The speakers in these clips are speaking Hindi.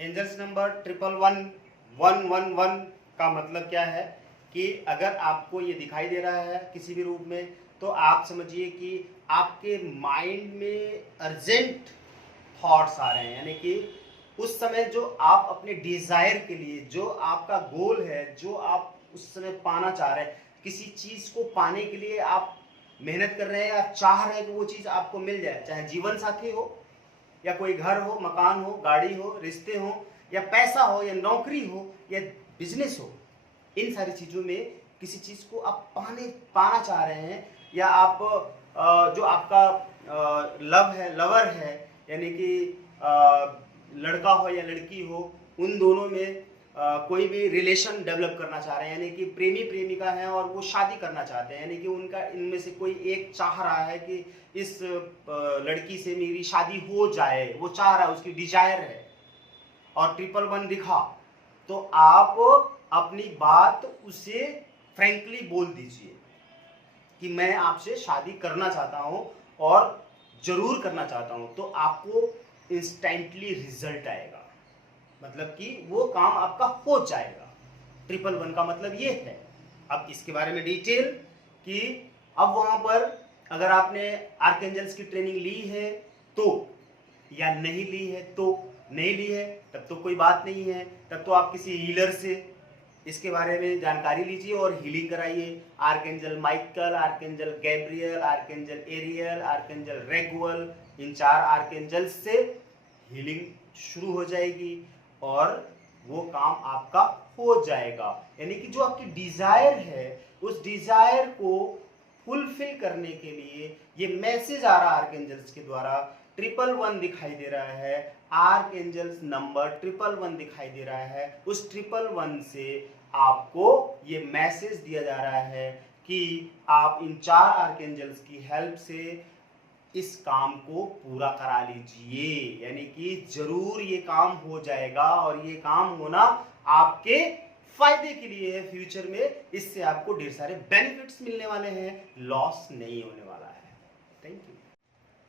एंजल्स नंबर 111111 का मतलब क्या है कि अगर आपको ये दिखाई दे रहा है किसी भी रूप में, तो आप समझिए कि आपके माइंड में अर्जेंट थॉट्स आ रहे हैं, यानी कि उस समय जो आप अपने डिजायर के लिए, जो आपका गोल है, जो आप उस समय पाना चाह रहे हैं, किसी चीज को पाने के लिए आप मेहनत कर रहे हैं या चाह रहे हैं कि वो चीज आपको मिल जाए, चाहे जीवन साथी हो या कोई घर हो, मकान हो, गाड़ी हो, रिश्ते हो, या पैसा हो, या नौकरी हो, या बिजनेस हो। इन सारी चीज़ों में किसी चीज़ को आप पाना चाह रहे हैं, या आप जो आपका लव है, लवर है, यानी कि लड़का हो या लड़की हो, उन दोनों में कोई भी रिलेशन डेवलप करना चाह रहे हैं, यानी कि प्रेमी प्रेमिका हैं और वो शादी करना चाहते हैं, यानी कि उनका इनमें से कोई एक चाह रहा है कि इस लड़की से मेरी शादी हो जाए, वो चाह रहा है, उसकी डिजायर है, और 1111 दिखा, तो आप अपनी बात उसे फ्रैंकली बोल दीजिए कि मैं आपसे शादी करना चाहता हूं और जरूर करना चाहता हूं, तो आपको इंस्टेंटली रिजल्ट आएगा, मतलब कि वो काम आपका हो जाएगा। 1111 का मतलब ये है। अब इसके बारे में डिटेल कि अब वहां पर अगर आपने आर्कएंजल्स की ट्रेनिंग ली है तो, या नहीं ली है तो, नहीं ली है तब तो कोई बात नहीं है, तब तो आप किसी हीलर से इसके बारे में जानकारी लीजिए और हीलिंग कराइए। Archangel Michael, archangel Gabriel, archangel Ariel, archangel Raguel, इन 4 आर्कएंजल से हीलिंग शुरू हो जाएगी और वो काम आपका हो जाएगा। यानी कि जो आपकी डिजायर है, उस डिजायर को फुलफिल करने के लिए ये मैसेज आ रहा है आर्कएंजल्स के द्वारा। 1111 दिखाई दे रहा है, आर्कएंजल्स नंबर 1111 दिखाई दे रहा है। उस 1111 से आपको ये मैसेज दिया जा रहा है कि आप इन 4 आर्कएंजल्स की हेल्प से इस काम को पूरा करा लीजिए, यानी कि जरूर ये काम हो जाएगा, और ये काम होना आपके फायदे के लिए है। फ्यूचर में इससे आपको ढेर सारे बेनिफिट्स मिलने वाले हैं, लॉस नहीं होने वाला है। Thank you.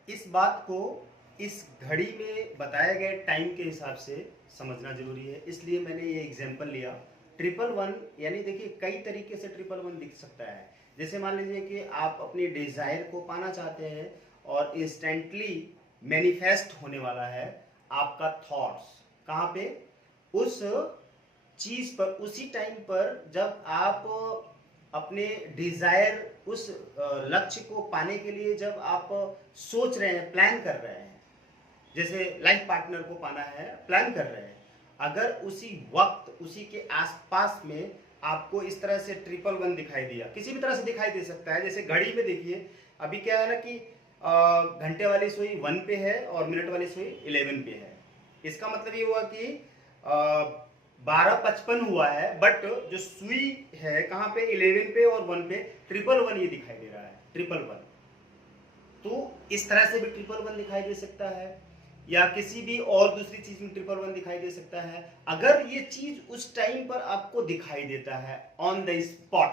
इस बात को इस घड़ी में बताए गए टाइम के हिसाब से समझना जरूरी है, इसलिए मैंने ये एग्जांपल लिया। 1111 यानी देखिए कई तरीके से 1111 दिख सकता है। जैसे मान लीजिए कि आप अपनी डिजायर को पाना चाहते हैं और इंस्टेंटली मैनिफेस्ट होने वाला है आपका थॉट्स, कहाँ पे, उस चीज पर, उसी टाइम पर जब आप अपने डिजायर, उस लक्ष्य को पाने के लिए जब आप सोच रहे हैं, प्लान कर रहे हैं, जैसे लाइफ पार्टनर को पाना है, प्लान कर रहे हैं, अगर उसी वक्त उसी के आसपास में आपको इस तरह से 1111 दिखाई दिया, किसी भी तरह से दिखाई दे सकता है। जैसे घड़ी में देखिए, अभी क्या है ना कि घंटे वाली सुई 1 पे है और मिनट वाली सुई 11 पे है। इसका मतलब ये हुआ कि 12:55 हुआ है, बट जो सुई है कहाँ पे, 11 पे और 1 पे 1111 ये दिखाई दे रहा है, 1111। तो इस तरह से भी 1111 दिखाई दे सकता है, या किसी भी और दूसरी चीज में 1111 दिखाई दे सकता है। अगर ये चीज उस टाइम पर आपको दिखाई देता है ऑन द स्पॉट,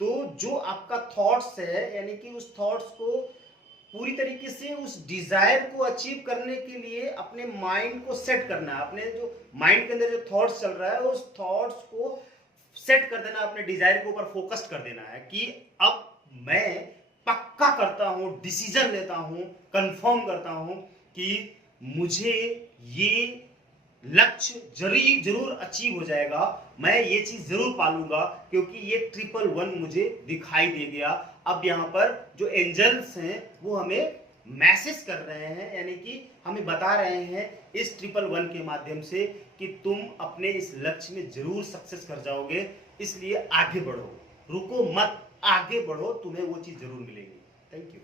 तो जो आपका थॉट्स है, यानी कि उस थॉट्स को पूरी तरीके से, उस डिजायर को अचीव करने के लिए अपने माइंड को सेट करना है। अपने जो माइंड के अंदर जो थॉट्स चल रहा है, उस थॉट्स को सेट कर देना, अपने डिजायर के ऊपर फोकस कर देना है कि अब मैं पक्का करता हूं, डिसीजन लेता हूं, कंफर्म करता हूं कि मुझे ये लक्ष्य जरूर अचीव हो जाएगा, मैं ये चीज जरूर पालूंगा, क्योंकि ये 1111 मुझे दिखाई दे गया। अब यहाँ पर जो एंजल्स हैं वो हमें मैसेज कर रहे हैं, यानी कि हमें बता रहे हैं इस 1111 के माध्यम से कि तुम अपने इस लक्ष्य में जरूर सक्सेस कर जाओगे, इसलिए आगे बढ़ो, रुको मत, आगे बढ़ो, तुम्हें वो चीज जरूर मिलेगी। Thank you.